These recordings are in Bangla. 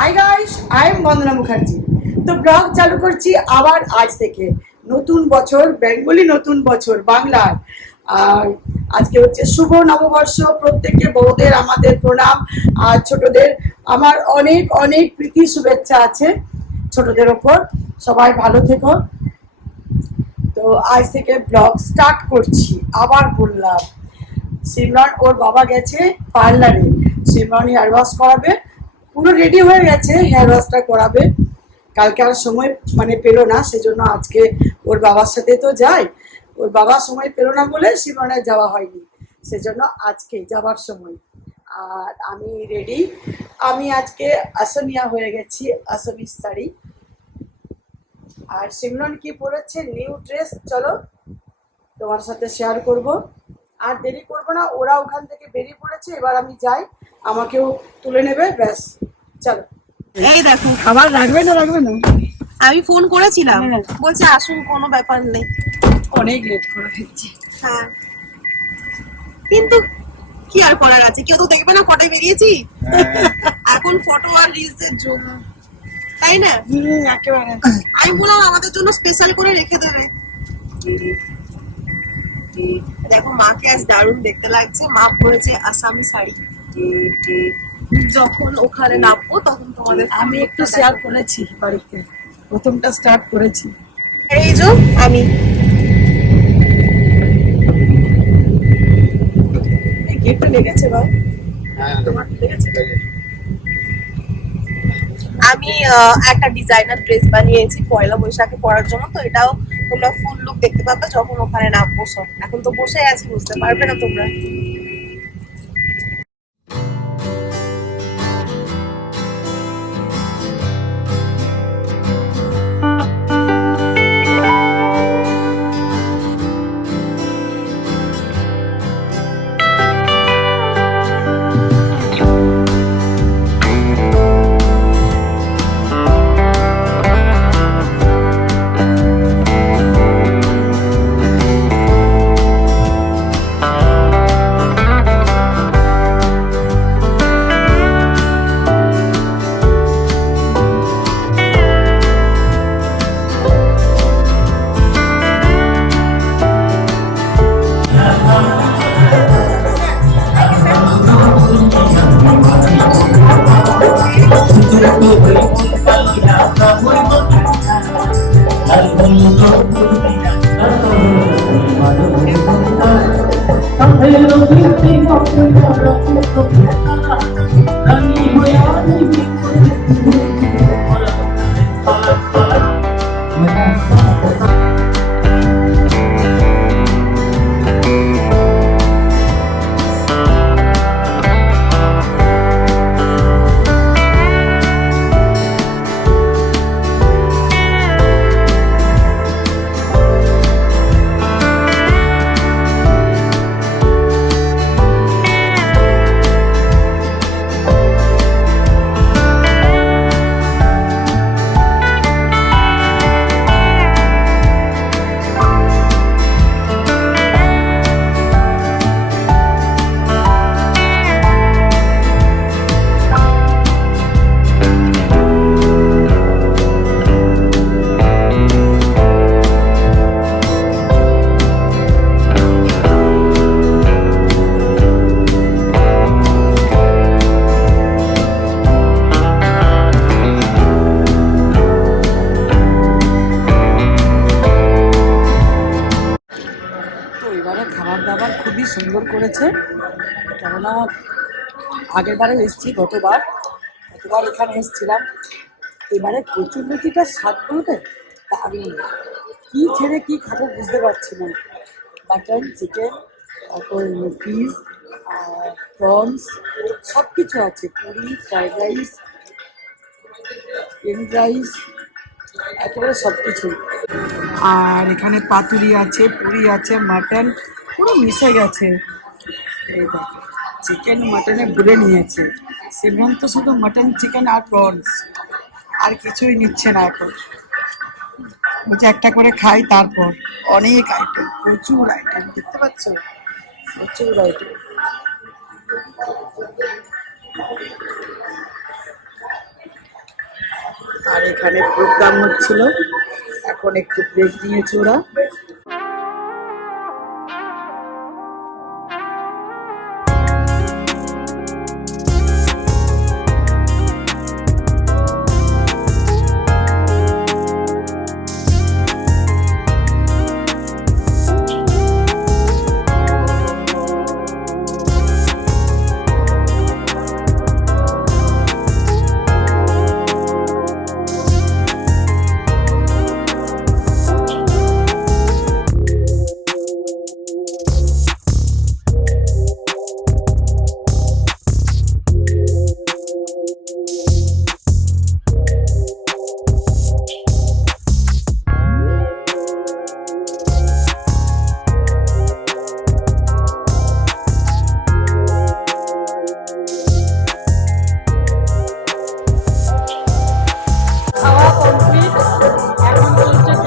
হাই গাইস, আই এম বন্দনা মুখার্জি। তো ব্লগ চালু করছি আবার আজ থেকে। নতুন বছর, বেঙ্গলি নতুন বছর বাংলার। আর আজকে হচ্ছে শুভ নববর্ষ। প্রত্যেককে বড়দের আমাদের প্রণাম, আর ছোটদের আমার অনেক অনেক প্রীতি শুভেচ্ছা আছে ছোটদের ওপর। সবাই ভালো থেকো। তো আজ থেকে ব্লগ স্টার্ট করছি। আবার বললাম, সিমরন ওর বাবা গেছে পার্লারে, সিমরন হেয়ার ওয়াশ করাবে। পুরো রেডি হয়ে গেছে, হেয়ার ওয়াশটা করাবে। কালকে আর সময় পেলো না, সেজন্য আজকে ওর বাবার সাথে তো যাই। ওর বাবা সময় পেলো না বলে সিমরনের যাওয়া হয়নি, সেজন্য আজকে যাবার সময়। আর আমি রেডি। আমি আজকে আসামিয়া হয়ে গেছি, আসামিস শাড়ি। আর সিমরন কি পরেছে, নিউ ড্রেস। চলো তোমার সাথে শেয়ার করব। আর দেরি করবো না, ওরা ওখান থেকে বেরিয়ে পড়েছে, এবার আমি যাই, আমাকেও তুলে নেবে, ব্যাস। চলো। এই দেখো, খাবার রাখবে না রাখবে না? আমি ফোন করেছিলাম, হ্যাঁ। বলছে আসুন, কোনো ব্যাপার নেই। অনেক লেট করে ফেলছি। হ্যাঁ, কিন্তু কি আর করার আছে, কেউ তো দেখবে না কটায় বেরিয়েছি। এখন ফটো আর রিলস এর জন্য, তাই না? একেবারে। আমি বললাম আমাদের জন্য স্পেশাল করে রেখে দেবে। দেখো, মাকে আজ দারুণ দেখতে লাগছে। মা পরেছে আসামি শাড়ি। যখন ওখানে নামবো তখন তোমাদের আমি একটু শেয়ার করেছি বাড়িতে, প্রথমটা স্টার্ট করেছি। এই যে আমি গেটটা লেগেছে বা তোমার লেগেছে? আমি একটা ডিজাইনার ড্রেস বানিয়েছি পয়লা বৈশাখে পরার জন্য। তো এটাও তোমরা ফুল লুক দেখতে পাবে যখন ওখানে নামবো। সব এখন তো বসে আছি, বুঝতে পারবে না তোমরা। খাবার দাবার খুবই সুন্দর করেছে, কেননা আগের বারে এসেছি, গতবার এখানে এসেছিলাম। এবারে কচুরলতিটা স্বাদ বলবে দারুণ। কি ছেড়ে কি খাবো বুঝতে পারছি না। মাটন, চিকেন, তারপর পিস, প্রনস, সব কিছু আছে। Puri, fried rice, egg rice, একেবারে সব কিছু। আর এখানে পাতুরি আছে, পুরি আছে, মাটন পুরো মিশে গেছে। এই দেখো, চিকেন মাটনে ভরে নিয়েছে। সিমরন তো শুধু মাটন, চিকেন আর প্রনস, আর কিছুই নিচ্ছে না এখন। বলছে একটা করে খাই, তারপর অনেক আইটেম, প্রচুর আইটেম, দেখতে পাচ্ছ, প্রচুর আইটেম। আর এখানে প্রোগ্রাম হচ্ছিল, এখন একটু ব্রেক নিয়েছে ওরা। খাওয়া কমপ্লিট, এখন চলছে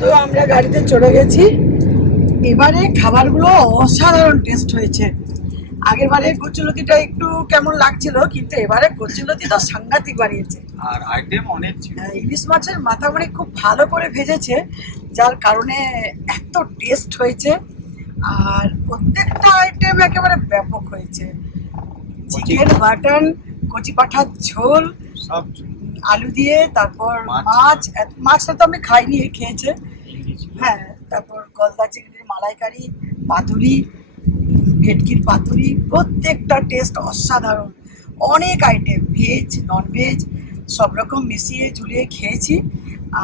তো আমরা গাড়িতে চড়ে গেছি। এবারে খাবারগুলো অসাধারণ টেস্ট হয়েছে। আগের বারে কচুলতিটা একটু কেমন লাগছিল, কিন্তু এবারে কচুলতি তো সাংঘাতিক বানিয়েছে। আর আইটেম অনেক ছিল। ইলিশ মাছের মাথাগুলি খুব ভালো করে ভেজেছে, যার কারণে এত টেস্ট হয়েছে। আর প্রত্যেকটা আইটেম একেবারে ব্যাপক হয়েছে। চিকেন, মাটন, কচি পাঠার ঝোল, সব আলু দিয়ে, তারপর মাছ। মাছটা তো আমি খাইনি, খেয়েছে। হ্যাঁ, তারপর গলদা চিংড়ির মালাইকারি, পাতুরি, ভেটকির পাতুরি, প্রত্যেকটা টেস্ট অসাধারণ। অনেক আইটেম, ভেজ, নন ভেজ সব রকম মিশিয়ে ঝুলিয়ে খেয়েছি।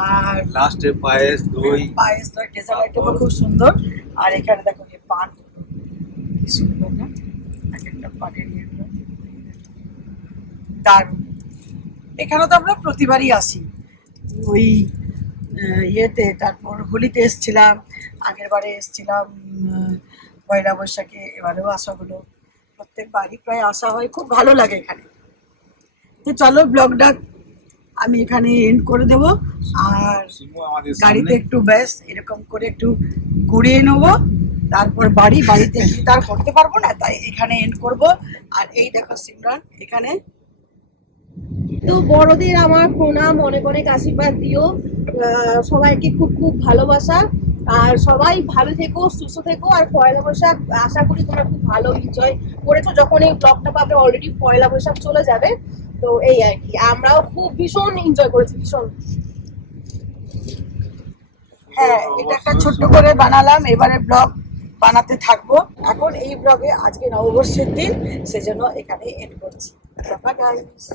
আর লাস্টে পায়েস, দই, পায়েস, ডেজার্ট আইটেমও খুব সুন্দর। আর এখানে দেখো যে পান, কি সুন্দর না, এক একটা পানের ইয়েগুলো দারুণ। এখানে তো আমরা প্রতিবারই আসি, ওই ইয়েতে, তারপর হোলিতে এসছিলাম, আগের বারে এসছিলাম পয়লা বৈশাখে, এবারেও আসা হলো। প্রত্যেকবারই প্রায় আসা হয়, খুব ভালো লাগে এখানে। তো চলো, ব্লগটা আমি এখানে এন্ড করে দেবো। আর সিমু আমাদের গাড়িতে সামনে। একটু ব্যাস এরকম করে একটু ঘুরিয়ে নেবো, তারপর বাড়িতে কি তার করতে পারবো না, তাই এখানে এন্ড করব। আর এই দেখো সিমরান এখানে। তো বড়দের আমার প্রণাম, অনেক অনেক আশীর্বাদ দিও। সবাইকে খুব খুব ভালোবাসা। আর সবাই ভালো থেকো, সুস্থ থেকো। আর পয়লা বৈশাখ আশা করি তোমরা খুব ভালো এনজয় করেছো। যখন এই ব্লগটা পাবে অলরেডি পয়লা বৈশাখ চলে যাবে। তো এই আর কি, আমরাও খুব ভীষণ এনজয় করেছি, ভীষণ। হ্যাঁ, এটা একটা ছোট্ট করে বানালাম, এবারে ব্লগ বানাতে থাকবো। এখন এই ব্লগে আজকে নববর্ষের দিন, সেজন্য এখানে এন্ড করছি। Bye guys.